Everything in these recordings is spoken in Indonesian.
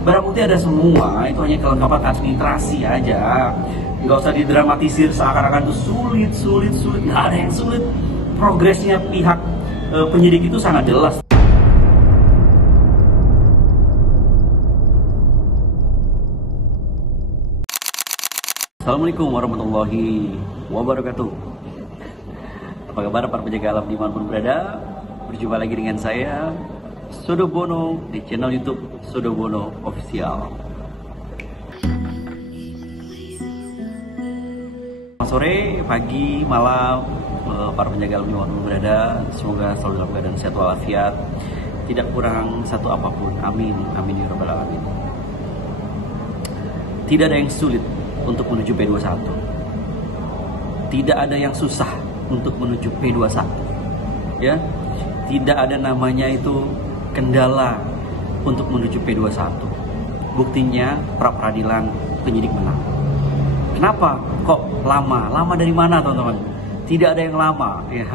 Barang bukti ada semua, itu hanya kelengkapan administrasi aja. Nggak usah didramatisir seakan-akan itu sulit. Nggak ada yang sulit. Progresnya pihak penyidik itu sangat jelas. Assalamualaikum warahmatullahi wabarakatuh. Apa kabar para penjaga alam dimanapun berada? Berjumpa lagi dengan saya Sodobono di channel YouTube Sodobono Official. Selamat sore, pagi, malam, para penjaga alam dimanapun berada. Semoga selalu dalam keadaan sehat walafiat, tidak kurang satu apapun. Amin, amin ya rabbal alamin. Tidak ada yang sulit untuk menuju P21. Tidak ada yang susah untuk menuju P21. Ya, tidak ada namanya itu kendala untuk menuju P21. Buktinya pra peradilan penyidik menang. Kenapa kok lama? Lama dari mana, teman-teman? Tidak ada yang lama, ya.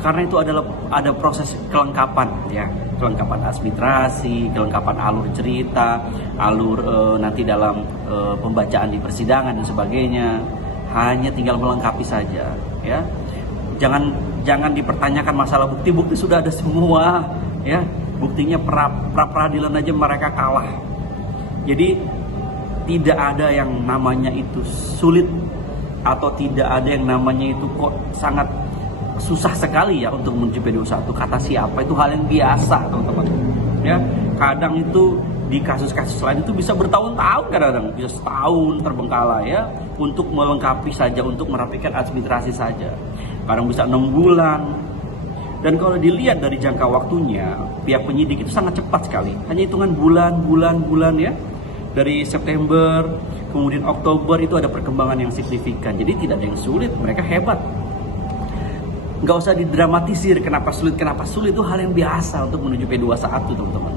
Karena itu ada proses kelengkapan, ya. Kelengkapan administrasi, kelengkapan alur cerita, alur nanti dalam pembacaan di persidangan dan sebagainya. Hanya tinggal melengkapi saja, ya. Jangan dipertanyakan masalah bukti sudah ada semua, ya. Buktinya pra peradilan aja mereka kalah. Jadi tidak ada yang namanya itu sulit atau tidak ada yang namanya itu kok sangat susah sekali ya untuk menuju P21. Kata siapa, itu hal yang biasa, teman-teman. Ya, kadang itu di kasus-kasus lain itu bisa bertahun-tahun, kadang-kadang bisa setahun terbengkalai ya untuk melengkapi saja, untuk merapikan administrasi saja. Kadang bisa 6 bulan. Dan kalau dilihat dari jangka waktunya, pihak penyidik itu sangat cepat sekali. Hanya hitungan bulan ya. Dari September, kemudian Oktober itu ada perkembangan yang signifikan. Jadi tidak ada yang sulit, mereka hebat. Nggak usah didramatisir kenapa sulit itu hal yang biasa untuk menuju P21, teman-teman.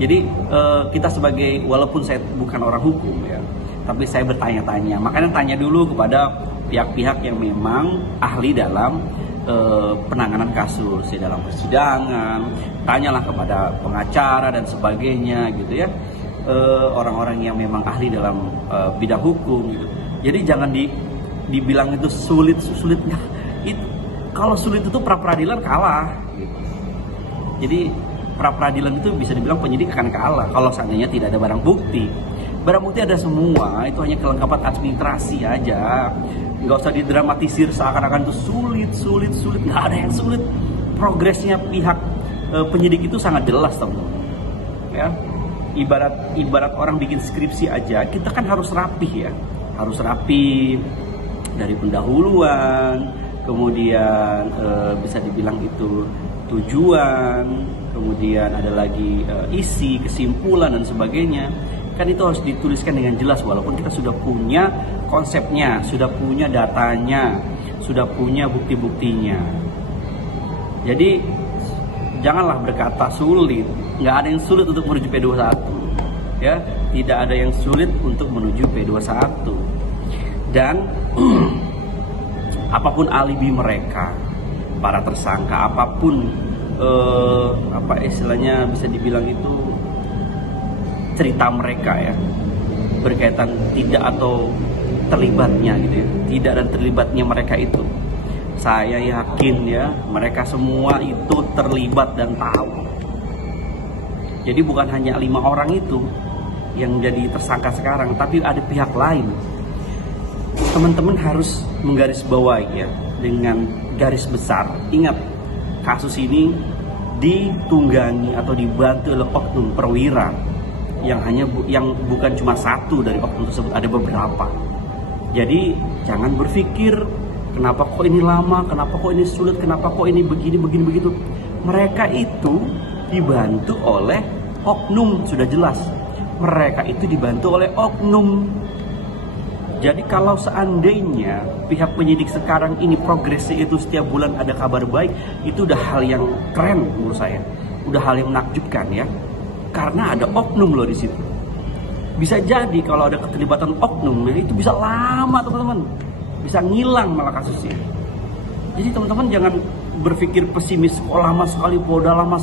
Jadi kita sebagai, walaupun saya bukan orang hukum ya, tapi saya bertanya-tanya. Makanya tanya dulu kepada pihak-pihak yang memang ahli dalam penanganan kasus ya, dalam persidangan. Tanyalah kepada pengacara dan sebagainya gitu ya, orang-orang yang memang ahli dalam bidang hukum gitu. Jadi jangan dibilang itu sulitnya itu, kalau sulit itu pra peradilan kalah gitu. Jadi pra peradilan itu bisa dibilang penyidik akan kalah kalau seandainya tidak ada barang bukti. Barang bukti ada semua, itu hanya kelengkapan administrasi aja. Nggak usah didramatisir seakan-akan itu sulit. Nggak ada yang sulit. Progresnya pihak penyidik itu sangat jelas, teman-teman. Ya, ibarat orang bikin skripsi aja, kita kan harus rapih ya. Harus rapi dari pendahuluan, kemudian bisa dibilang itu tujuan, kemudian ada lagi isi, kesimpulan dan sebagainya. Kan itu harus dituliskan dengan jelas, walaupun kita sudah punya konsepnya, sudah punya datanya, sudah punya bukti-buktinya. Jadi janganlah berkata sulit. Nggak ada yang sulit untuk menuju P21, ya. Tidak ada yang sulit untuk menuju P21. Dan apapun alibi mereka, para tersangka, apapun apa istilahnya bisa dibilang itu cerita mereka ya, berkaitan tidak atau terlibatnya gitu ya, tidak dan terlibatnya mereka itu, saya yakin ya mereka semua itu terlibat dan tahu. Jadi bukan hanya 5 orang itu yang jadi tersangka sekarang, tapi ada pihak lain. Teman-teman harus menggarisbawahi ya dengan garis besar. Ingat, kasus ini ditunggangi atau dibantu oleh oknum perwira yang bukan cuma satu dari oknum tersebut, ada beberapa. Jadi jangan berpikir kenapa kok ini lama, kenapa kok ini sulit, kenapa kok ini begini begitu. Mereka itu dibantu oleh oknum, sudah jelas. Mereka itu dibantu oleh oknum. Jadi kalau seandainya pihak penyidik sekarang ini progresnya itu setiap bulan ada kabar baik, itu udah hal yang keren menurut saya. Udah hal yang menakjubkan ya. Karena ada oknum loh di situ. Bisa jadi kalau ada keterlibatan oknum, ya itu bisa lama, teman-teman. Bisa ngilang malah kasusnya. Jadi teman-teman jangan berpikir pesimis, oh lama sekali, polda lama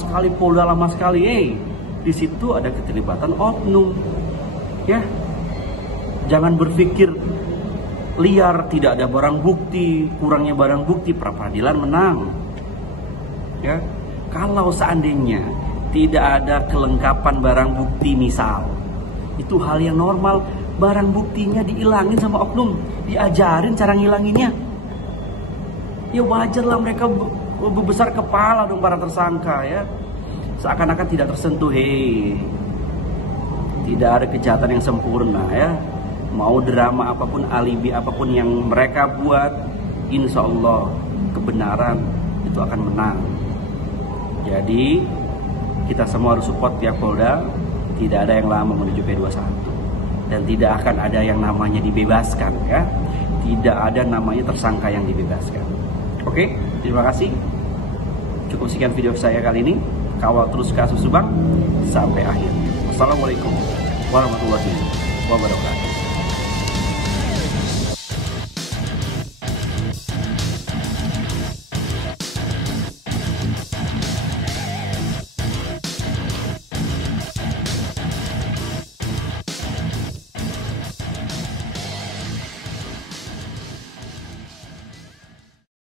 sekali. Di situ ada keterlibatan oknum. Ya, jangan berpikir liar, tidak ada barang bukti, kurangnya barang bukti, pra peradilan menang. Ya, kalau seandainya tidak ada kelengkapan barang bukti misal, itu hal yang normal. Barang buktinya dihilangin sama oknum, diajarin cara ngilanginnya. Ya wajarlah mereka besar kepala dong para tersangka ya. Seakan-akan tidak tersentuh. Tidak ada kejahatan yang sempurna ya. Mau drama apapun, alibi apapun yang mereka buat, insya Allah kebenaran itu akan menang. Jadi kita semua harus support pihak Polda. Tidak ada yang lama menuju P21 dan tidak akan ada yang namanya dibebaskan ya. Tidak ada namanya tersangka yang dibebaskan. Oke, terima kasih. Cukup sekian video saya kali ini. Kawal terus kasus Subang sampai akhir. Wassalamualaikum warahmatullahi wabarakatuh.